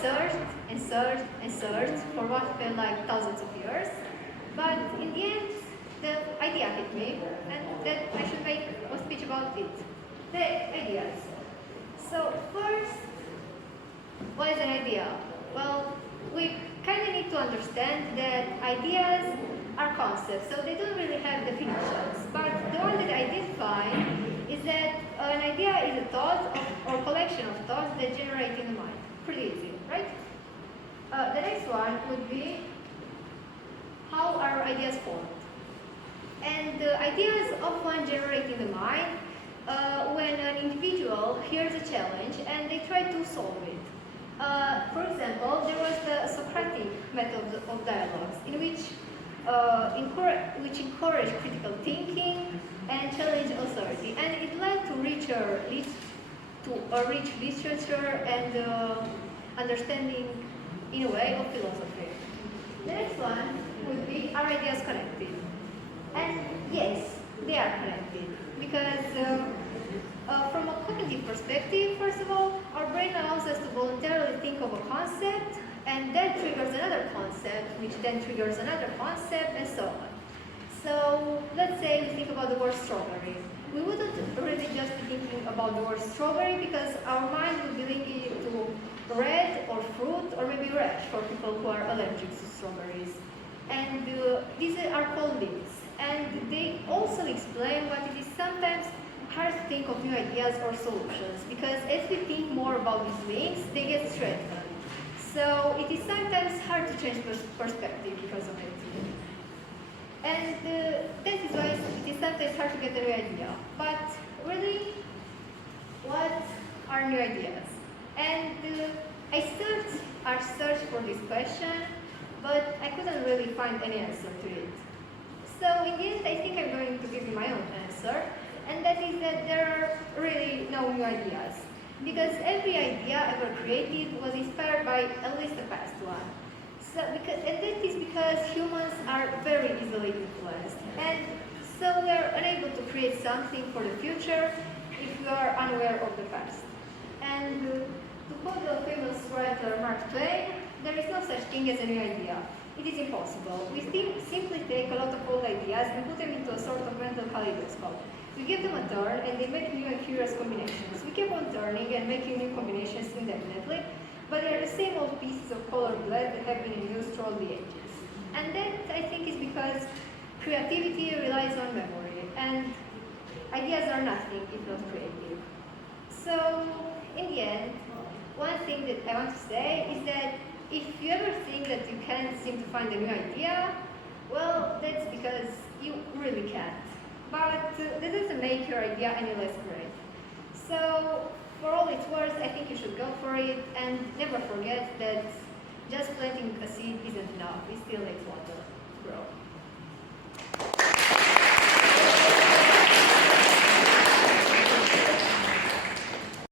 searched and searched and searched for what felt like thousands of years. But in the end, the idea hit me, and that I should make a speech about it. The ideas. So first, what is an idea? Well, we kind of need to understand that ideas are concepts, so they don't really have definitions. But the one that I did find is that an idea is a thought or collection of thoughts that generate in the mind. Pretty easy, right? The next one would be how are ideas formed? And ideas often generate in the mind when an individual hears a challenge and they try to solve it. For example, there was the Socratic method of dialogues, in which encouraged critical thinking and challenged authority, and it led to a rich literature and understanding, in a way, of philosophy. The next one would be, are ideas connected? And yes, they are connected, because from a cognitive perspective, first of all, our brain allows us to voluntarily think of a concept, and that triggers another concept, which then triggers another concept, and so on. So let's say we think about the word strawberry. We wouldn't really just be thinking about the word strawberry because our mind would be linking it to red or fruit or maybe rash for people who are allergic to strawberries. And these are called links. And they also explain what it is sometimes hard to think of new ideas or solutions, because as we think more about these links, they get strengthened. So it is sometimes hard to change perspective because of it. And that is why it is sometimes hard to get a new idea. But really, what are new ideas? And I searched for this question, but I couldn't really find any answer to it. So in the end, I think I'm going to give you my own answer, and that is that there are really no new ideas. Because every idea ever created was inspired by at least the past one. And that is because humans are very easily influenced. And so we are unable to create something for the future if we are unaware of the past. And to quote the famous writer Mark Twain, there is no such thing as a new idea. It is impossible. We simply take a lot of old ideas and put them into a sort of mental kaleidoscope. We give them a turn and they make new and curious combinations. We keep on turning and making new combinations indefinitely, but they are the same old pieces of colored lead that have been in use throughout the ages. And that, I think, is because creativity relies on memory, and ideas are nothing if not creative. So, in the end, one thing that I want to say is that if you ever think that you can't seem to find a new idea, well, that's because you really can't. But that doesn't make your idea any less great. So, for all it's worth, I think you should go for it, and never forget that just planting a seed isn't enough. It still needs water to grow.